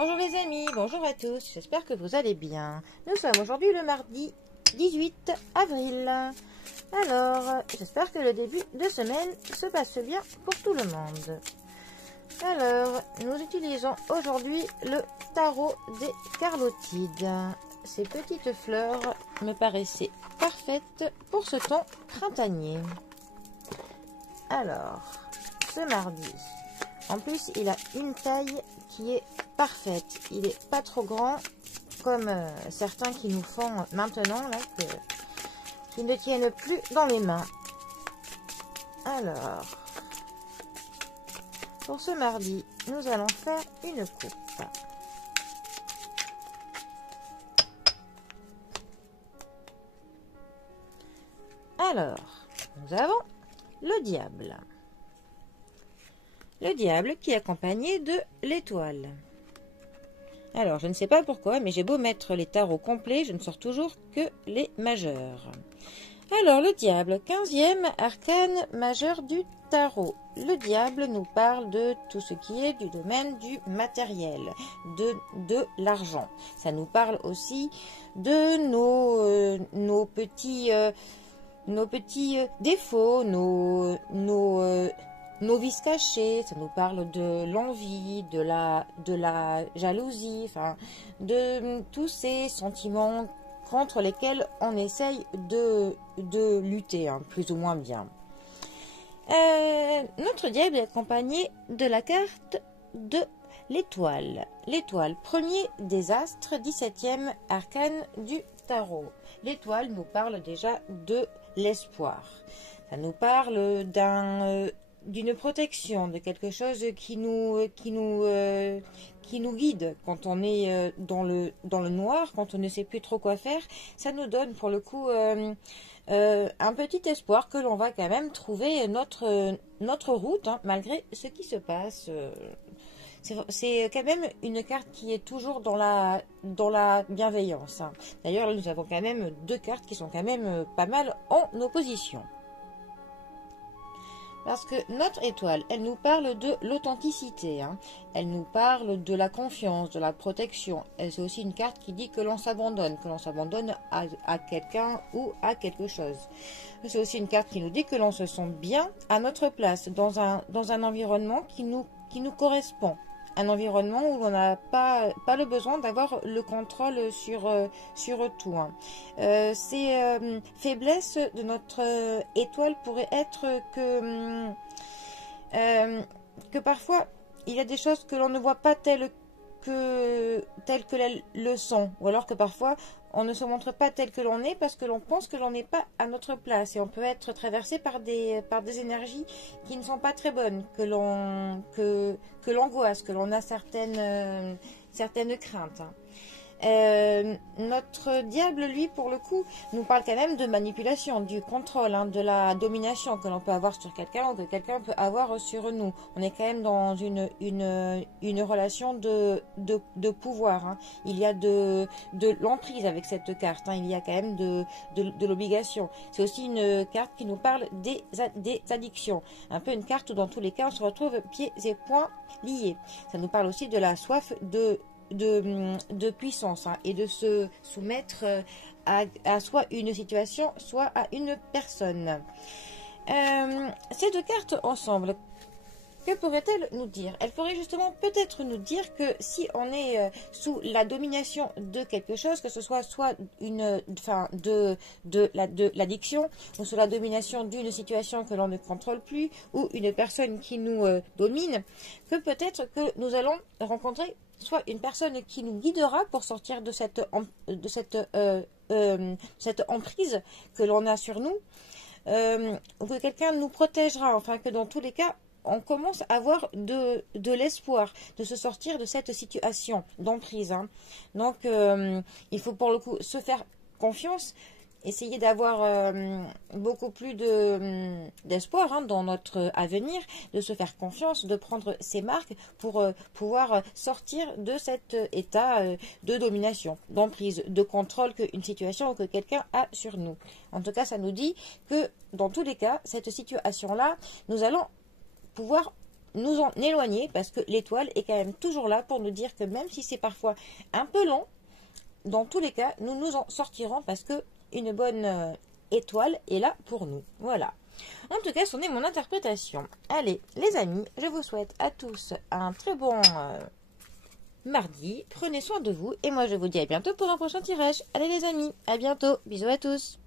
Bonjour les amis, bonjour à tous, j'espère que vous allez bien. Nous sommes aujourd'hui le mardi 18 avril. Alors, j'espère que le début de semaine se passe bien pour tout le monde. Alors, nous utilisons aujourd'hui le tarot des Carlotides. Ces petites fleurs me paraissaient parfaites pour ce temps printanier. Alors, ce mardi, en plus, il a une taille qui est parfaite. Il n'est pas trop grand comme certains qui nous font maintenant, là, qui ne tiennent plus dans les mains. Alors, pour ce mardi, nous allons faire une coupe. Alors, nous avons le diable. Le diable qui est accompagné de l'étoile. Alors, je ne sais pas pourquoi, mais j'ai beau mettre les tarots complets, je ne sors toujours que les majeurs. Alors, le diable, 15e arcane majeur du tarot. Le diable nous parle de tout ce qui est du domaine du matériel, de l'argent. Ça nous parle aussi de nos petits défauts, nos vices cachés. Ça nous parle de l'envie, de la jalousie, enfin, de tous ces sentiments contre lesquels on essaye de lutter, hein, plus ou moins bien. Notre diable est accompagné de la carte de l'étoile. L'étoile, premier des astres, 17e arcane du tarot. L'étoile nous parle déjà de l'espoir. Ça nous parle d'une protection, de quelque chose qui nous guide quand on est dans le noir, quand on ne sait plus trop quoi faire. Ça nous donne pour le coup un petit espoir que l'on va quand même trouver notre route, hein, malgré ce qui se passe. C'est quand même une carte qui est toujours dans la bienveillance, hein. D'ailleurs, nous avons quand même deux cartes qui sont quand même pas mal en opposition. Parce que notre étoile, elle nous parle de l'authenticité, hein. Elle nous parle de la confiance, de la protection. C'est aussi une carte qui dit que l'on s'abandonne à quelqu'un ou à quelque chose. C'est aussi une carte qui nous dit que l'on se sent bien à notre place, dans un environnement qui nous correspond. Un environnement où on n'a pas le besoin d'avoir le contrôle sur tout, hein. Ces faiblesses de notre étoile pourraient être que parfois il y a des choses que l'on ne voit pas telles qu'elles le sont, ou alors que parfois on ne se montre pas tel que l'on est parce que l'on pense que l'on n'est pas à notre place, et on peut être traversé par des énergies qui ne sont pas très bonnes, que l'angoisse, que l'on a certaines craintes, hein. Notre diable, lui, pour le coup, nous parle quand même de manipulation, du contrôle, hein, de la domination que l'on peut avoir sur quelqu'un ou que quelqu'un peut avoir sur nous. On est quand même dans une relation de pouvoir, hein. Il y a de l'emprise avec cette carte, hein. Il y a quand même de l'obligation. C'est aussi une carte qui nous parle des addictions. Un peu une carte où dans tous les cas on se retrouve pieds et poings liés. Ça nous parle aussi de la soif de puissance, hein, et de se soumettre à soit une situation, soit à une personne. Ces deux cartes ensemble, que pourrait-elle nous dire? Elle pourrait justement peut-être nous dire que si on est sous la domination de quelque chose, que ce soit de l'addiction, ou sous la domination d'une situation que l'on ne contrôle plus, ou une personne qui nous domine, que peut-être que nous allons rencontrer soit une personne qui nous guidera pour sortir de cette emprise que l'on a sur nous, ou que quelqu'un nous protégera, enfin que dans tous les cas, on commence à avoir de l'espoir de se sortir de cette situation d'emprise, hein. Donc, il faut pour le coup se faire confiance, essayer d'avoir beaucoup plus d'espoir, hein, dans notre avenir, de se faire confiance, de prendre ses marques pour pouvoir sortir de cet état de domination, d'emprise, de contrôle qu'une situation ou que quelqu'un a sur nous. En tout cas, ça nous dit que dans tous les cas, cette situation-là, nous allons pouvoir nous en éloigner parce que l'étoile est quand même toujours là pour nous dire que même si c'est parfois un peu long, dans tous les cas, nous nous en sortirons parce que une bonne étoile est là pour nous. Voilà. En tout cas, c'en est mon interprétation. Allez, les amis, je vous souhaite à tous un très bon mardi. Prenez soin de vous et moi je vous dis à bientôt pour un prochain tirage. Allez les amis, à bientôt. Bisous à tous.